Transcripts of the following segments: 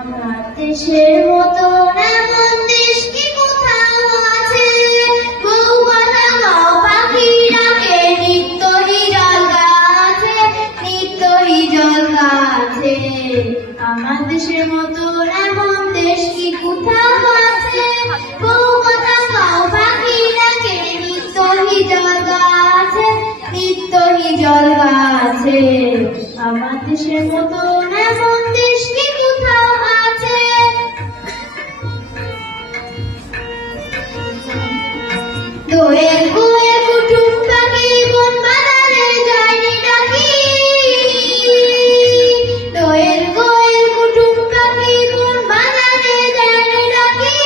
আমার দেশের মতন এমন দেশ কি কোথাও আছে? বহু কথা গাও পাখি ডাকে, নিত্য হিজল গাছে, নিত্য হিজল গাছে। আমার দেশের মতন এমন দেশ কি কোথাও আছে? বহু কথা গাও পাখি ডাকে, নিত্য হিজল গাছে, নিত্য হিজল গাছে। আমার দেশের মতন এমন দেশ কি কোথাও আছে? দোয়েল কোয়েল কুটুম পাখি বন বাজারে যায়নি ডাকি। দোয়েল কোয়েল কুটুম পাখি বন বাজারে যায়নি ডাকি।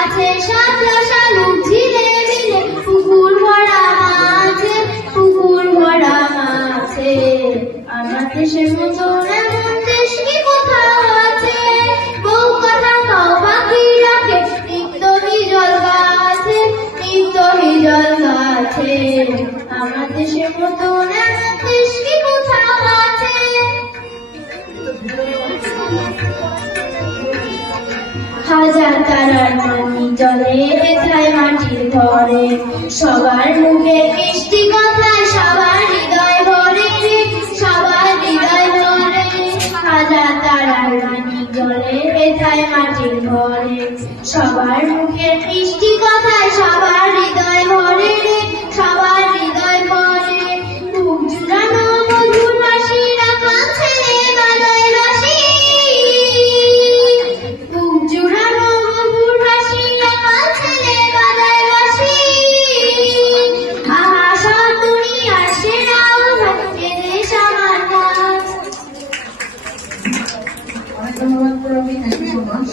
আছে শাপলা শালুক ঝিলে মিলে, পুকুর ভরা মাছে, পুকুর ভরা মাছে। আমার দেশের মতন এমন দেশ কি কোথাও আছে? বহু কথা গাও পাখি ডাকে, নিত্য হিজল গাছে, নিত্য হিজল গাছে। আমার দেশের মতন এমন দেশ কি কোথাও আছে? হাজার তারার পানি জলে হেথায় মাটির ঘরে, সবার মুখে মিষ্টি কথায় সবার হৃদয় ভরে, সবার হৃদয় ভরে। হাজার তারার পানি জলে হেথায় মাটির ঘরে, সবার মুখে মিষ্টি কথায় সবার হৃদয় ভরে, সবার হৃদয় ভরে। বুক জুড়ানো মধুর হাসি রাখা ছেলে বাজায় বাঁশি। বুক জুড়ানো মধুর হাসি রাখা ছেলে বাজায় বাঁশি। আহা সব দুনিয়ার সেরা উদার এ দেশ আমার নাচ। অনেক ধন্যবাদ প্রবীণ, থ্যাংক ইউ সো মাচ।